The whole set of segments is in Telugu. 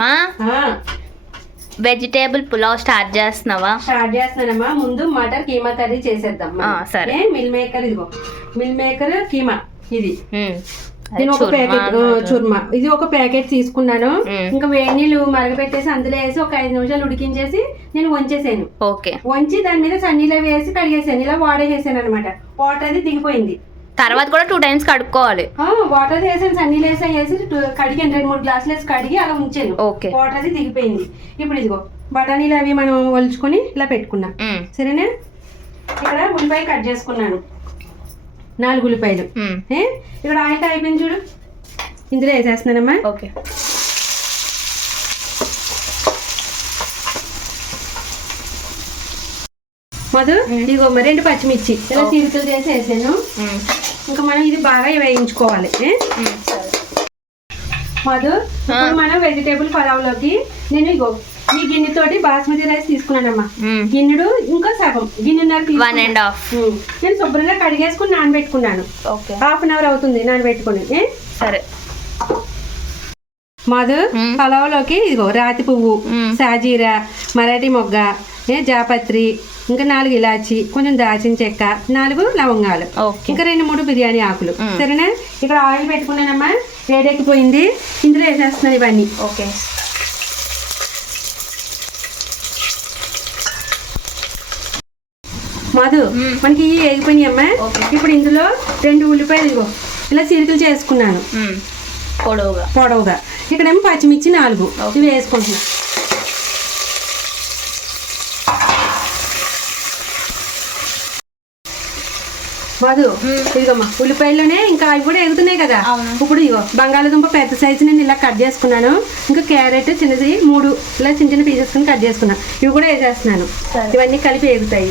మా వెజిటేబుల్ పులావ్ స్టార్ట్ చేస్తున్నావా? స్టార్ట్ చేస్తున్నానమ్మా. ముందు మటర్ కీమా కర్రీ చేసేద్దాం. సరే. మిల్ మేకర్ ఇదిగో, మిల్ మేకర్ కీమా ఇది. నేను ఒక ప్యాకెట్ చుర్మా ఇది ఒక ప్యాకెట్ తీసుకున్నాను. ఇంకా వేడి నీళ్ళు మరగపెట్టేసి అందులో వేసి ఒక 5 నిమిషాలు ఉడికించేసి నేను వంచేసాను. ఓకే. వంచి దాని మీద సన్నీలో వేసి కడిగేసాను. ఇలా వాడేసాను అనమాట. వాటర్ అది దిగిపోయింది. తర్వాత కూడా 2 times కడుక్కోవాలి. వాటర్ వేసాను, సన్నీలో వేసి కడిగాను. 2-3 గ్లాసులు వేసి కడిగి అలా ఉంచాను. ఓకే. వాటర్ అది దిగిపోయింది. ఇప్పుడు ఇదిగో బఠానీలు అవి మనం ఒలుచుకొని ఇలా పెట్టుకున్నాం. సరేనా? ఇక్కడ ఉల్లిపాయలు కట్ చేసుకున్నాను, 4 ఉల్లిపాయలు. ఇక్కడ ఆయిల్ అయిపోయింది చూడు, ఇందులో వేసేస్తున్నానమ్మా. ఓకే. మధు ఇదిగో 2 పచ్చిమిర్చి ఇలా చీరికలు చేసి వేసాను. ఇంకా మనం ఇది బాగా వేయించుకోవాలి. మధు ఇప్పుడు మనం వెజిటేబుల్ పలావ్లోకి నేను ఇగో ఈ గిన్నెతోటి బాస్మతి రైస్ తీసుకున్నానమ్మా. గిన్నెడు ఇంకా సగం గిన్నెన్నర 1.5 నేను శుభ్రంగా కడిగేసుకుని నానబెట్టుకున్నాను. హాఫ్ అన్ అవర్ అవుతుంది నానబెట్టుకుని. సరే. మధు పలావ్లోకి ఇదిగో రాతి పువ్వు, సాజీరా, మరాఠీ మొగ్గ, జాపత్రి, ఇంకా 4 ఇలాచి, కొంచెం దాచిన చెక్క, 4 లవంగాలు, ఇంకా 2-3 బిర్యానీ ఆకులు. సరేనా? ఇక్కడ ఆయిల్ పెట్టుకున్నానమ్మా. వేడెక్కిపోయింది. ఇందులో వేసేస్తున్నాను ఇవన్నీ. ఓకే. మధు మనకి ఇవి వేగిపోయినాయి అమ్మా. ఇప్పుడు ఇందులో 2 ఉల్లిపాయలు ఇదిగో ఇలా చిరుకులు చేసుకున్నాను పొడవుగా. ఇక్కడేమో పచ్చిమిర్చి 4 ఇవి వేసుకుంటున్నా. మధు ఇదిగోమ్మా ఉల్లిపాయల్లోనే ఇంకా అవి కూడా ఎగుతున్నాయి కదా. ఇప్పుడు ఇగో బంగాళదుంప పెద్ద సైజు నేను ఇలా కట్ చేసుకున్నాను. ఇంకా క్యారెట్ చిన్నది 3 ఇలా చిన్న పీసెస్ కట్ చేసుకున్నాను. ఇవి కూడా వేసేస్తున్నాను. ఇవన్నీ కలిపి ఎగుతాయి.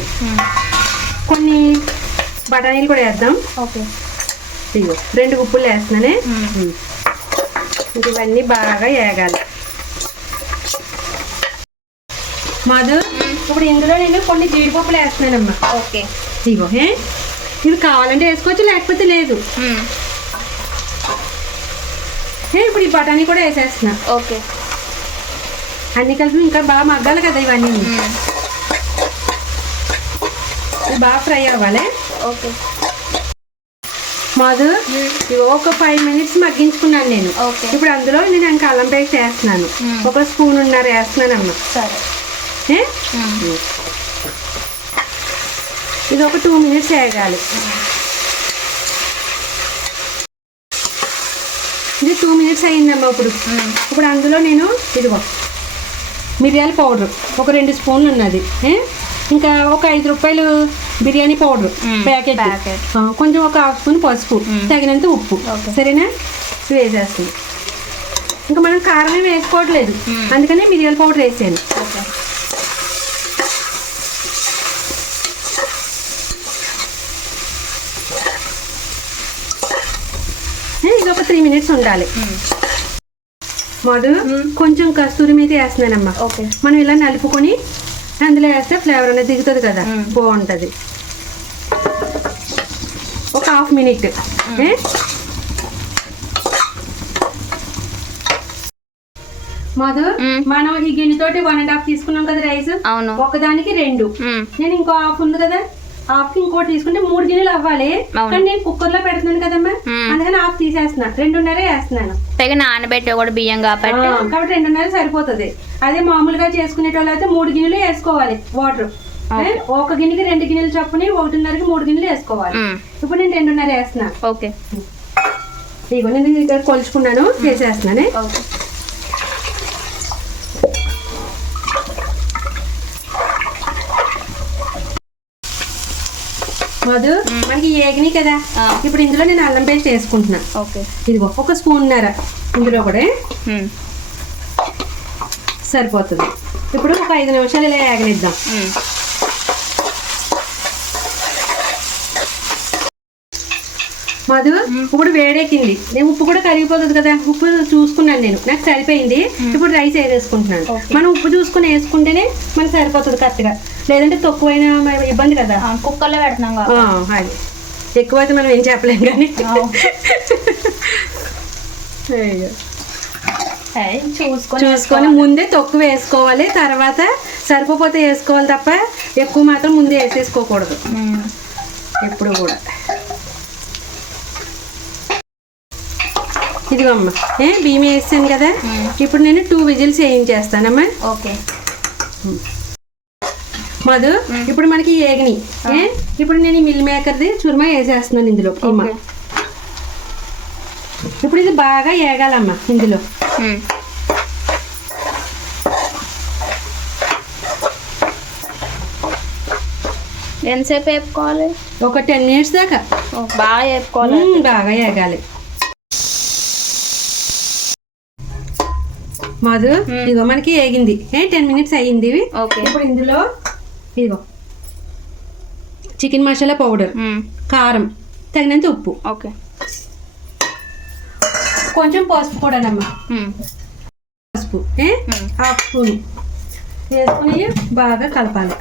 కొన్ని బఠానీలు కూడా వేద్దాం. ఇగో 2 గుప్పులు వేస్తున్నానే. ఇవన్నీ బాగా వేగాలి. మధు ఇప్పుడు ఇందులో నేను కొన్ని జీడిపప్పులు వేస్తున్నానమ్మా. ఓకే. ఇగో ఇవి కావాలంటే వేసుకోవచ్చు, లేకపోతే లేదు. ఇప్పుడు ఈ బఠానీ కూడా వేసేస్తున్నా. ఓకే. అన్ని కలిపి ఇంకా బాగా మగ్గాలి కదా ఇవన్నీ. బాగా ఫ్రై అవ్వాలి. ఓకే. మధు ఇగో ఒక 5 minutes మగ్గించుకున్నాను నేను. ఇప్పుడు అందులో నేను ఇంకా అల్లం పేస్ట్ వేస్తున్నాను. 1 స్పూన్ వేస్తున్నానమ్మా. సరే. ఇది ఒక 2 minutes వేగాలి. ఇది 2 minutes అయ్యిందమ్మా. ఇప్పుడు అందులో నేను ఇదిగో మిరియాల పౌడర్ ఒక 2 స్పూన్లు ఉన్నది. ఇంకా ఒక 5 రూపాయలు బిర్యానీ పౌడర్ ప్యాకెట్, కొంచెం ఒక 1/2 స్పూన్ పసుపు, తగినంత ఉప్పు. సరేనా? వేసేస్తుంది. ఇంకా మనం కారం ఏమి వేసుకోవట్లేదు, అందుకని మిరియాల పౌడర్ వేసాను. ఇది ఒక 3 minutes ఉండాలి. మధు కొంచెం కస్తూరి మీద వేస్తున్నానమ్మా. మనం ఇలా నలుపుకొని అందులో వేస్తే ఫ్లేవర్ అనేది దిగుతుంది కదా, బాగుంటుంది. ఒక 1/2 minute. మధు మనం ఈ గిన్నెతోటి 1.5 తీసుకున్నాం కదా రైస్. ఒకదానికి 2. నేను ఇంకో 1/2 ఉంది కదా, 1/2 ఇంకోటి తీసుకుంటే 3 గిన్నెలు అవ్వాలి. కానీ నేను కుక్కర్ లో పెడుతున్నాను కదమ్మా, అందుకని 1/2 తీసేస్తున్నా. 2.5 వేస్తున్నాను. నానబెట్టి కూడా బియ్యం కాబట్టి 2.5 సరిపోతుంది. అదే మామూలుగా చేసుకునేటోళ్ళు అయితే 3 గిన్నెలు వేసుకోవాలి వాటర్. 1 గిన్నెకి 2 గిన్నెలు చప్పుని 1.5కి 3 గిన్నెలు వేసుకోవాలి. ఇప్పుడు నేను 2.5 వేస్తున్నా. ఓకే. ఇగో నేను ఇక్కడ కొలుచుకున్నాను, చేసేస్తున్నానే. మధు మనకి ఏగినాయి కదా. ఇప్పుడు ఇందులో నేను అల్లం పేస్ట్ వేసుకుంటున్నా. ఇదిగో 1 స్పూన్నర ఇందులో కూడా సరిపోతుంది. ఇప్పుడు ఒక 5 నిమిషాలు ఇలా ఏగనిద్దాం. మధు ఇప్పుడు వేడెక్కింది. నేను ఉప్పు కూడా కరిగిపోతుంది కదా, ఉప్పు చూసుకున్నాను నేను, నాకు సరిపోయింది. ఇప్పుడు రైస్ వేసేసుకుంటున్నాను. మనం ఉప్పు చూసుకుని వేసుకుంటేనే మనకు సరిపోతుంది కరెక్ట్గా, లేదంటే తక్కువైనా ఇబ్బంది కదా. కుక్కర్లో పెడుతున్నాం అది ఎక్కువైతే మనం ఏం చెప్పలేం కానీ. చూసుకొని ముందే తొక్కు వేసుకోవాలి, తర్వాత సరిపోతే వేసుకోవాలి తప్ప ఎక్కువ మాత్రం ముందే వేసేసుకోకూడదు ఎప్పుడు కూడా. ఇదిగోమ్మా బియ్యం వేసాను కదా, ఇప్పుడు నేను 2 విజిల్స్ వేయించేస్తానమ్మా. ఓకే మధు, ఇప్పుడు మనకి ఏగిని. ఇప్పుడు నేను ఈ మిల్ మేకర్ది చుర్మా వేసేస్తున్నాను ఇందులో కీమా. ఇప్పుడు ఇది బాగా ఏగాలమ్మా ఇందులో. ఎంతసేపు వేపుకోవాలి? ఒక 10 minutes దాకా బాగా వేపుకోవాలి, బాగా ఏగాలి. మధు, ఇదిగో మనకి ఏగింది, 10 minutes అయ్యింది. ఇప్పుడు ఇందులో ఇదిగో చికెన్ మసాలా పౌడర్, కారం, తగినంత ఉప్పు, ఓకే కొంచెం పసుపు కూడానమ్మా. పసుపు 1/2 స్పూన్ వేసుకుని బాగా కలపాలి.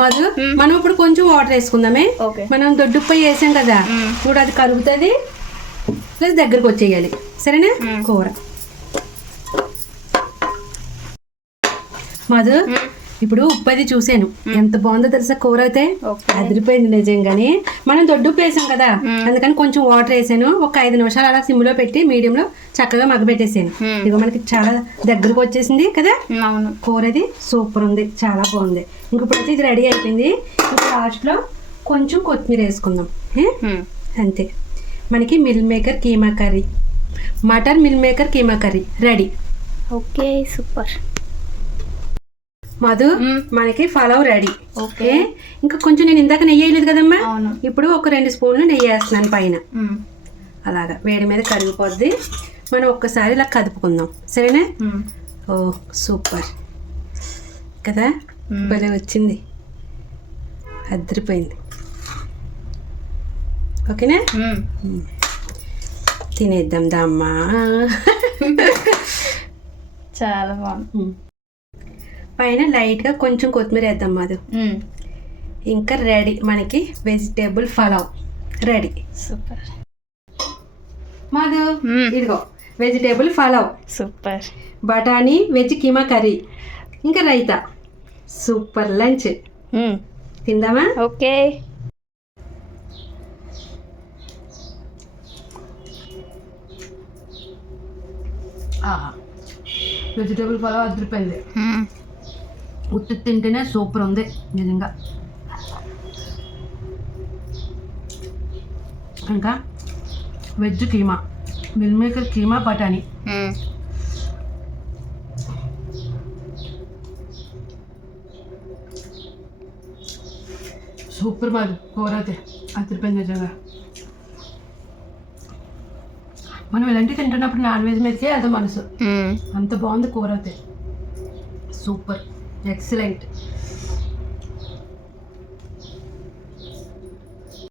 మధు, మనం ఇప్పుడు కొంచెం వాటర్ వేసుకుందామే. మనం దొడ్డుప్పై వేసాం కదా, ఇప్పుడు అది కలుగుతుంది ప్లస్ దగ్గరకు వచ్చేయాలి. సరేనా? కూర మధు, ఇప్పుడు ఉప్పు అది చూసాను, ఎంత బాగుందో తెలుసా కూర అయితే. అదిరిపోయింది నిజంగానే. మనం దొడ్డుప్పు వేసాం కదా, అందుకని కొంచెం వాటర్ వేసాను. ఒక 5 నిమిషాలు అలా సిమ్లో పెట్టి మీడియంలో చక్కగా మగ్గబెట్టేసాను. ఇక మనకి చాలా దగ్గరకు వచ్చేసింది కదా కూర. ఇది సూపర్ ఉంది, చాలా బాగుంది. ఇంకప్పుడైతే ఇది రెడీ అయిపోయింది. ఇప్పుడు లాస్ట్లో కొంచెం కొత్తిమీర వేసుకుందాం. అంతే, మనకి mill maker keema curry, mutton mill maker keema curry ready. Okay super. Madhu, మనకి పలావ్ రెడీ. ఓకే, ఇంకా కొంచెం నేను ఇందాక నెయ్యి వేయలేదు కదమ్మా, ఇప్పుడు ఒక 2 స్పూన్లు నెయ్యి వేస్తున్నాను పైన. అలాగా వేడి మీద కరిగిపోద్ది. మనం ఒక్కసారి ఇలా కదుపుకుందాం. సరేనా? ఓ సూపర్ కదా, భలే వచ్చింది, అదిరిపోయింది. ఓకేనా? తినేద్దాం దమ్మా. చాలా బాగుంది. పైన లైట్గా కొంచెం కొత్తిమీర వేద్దాం మధు. ఇంకా రెడీ మనకి vegetable pulao ready. Super Madhu, ఇదిగో వెజిటేబుల్ పలావ్ సూపర్. బఠానీ వెజ్ కీమా కర్రీ, ఇంకా రైతా. Super lunch. తిందామా? ఓకే. వెజిటేబుల్ పలావ్ అదిరిపోయింది. ఉత్తి తింటేనే సూపర్ ఉంది నిజంగా. ఇంకా veg keema, meal maker keema, బఠానీ. సూపర్ మాది కూర అయితే అదిరిపోయింది నిజంగా. మనం ఇలాంటివి తింటున్నప్పుడు నాన్ వెజ్ మీదకే అది మనసు, అంత బాగుంది కూర అయితే. Super, excellent.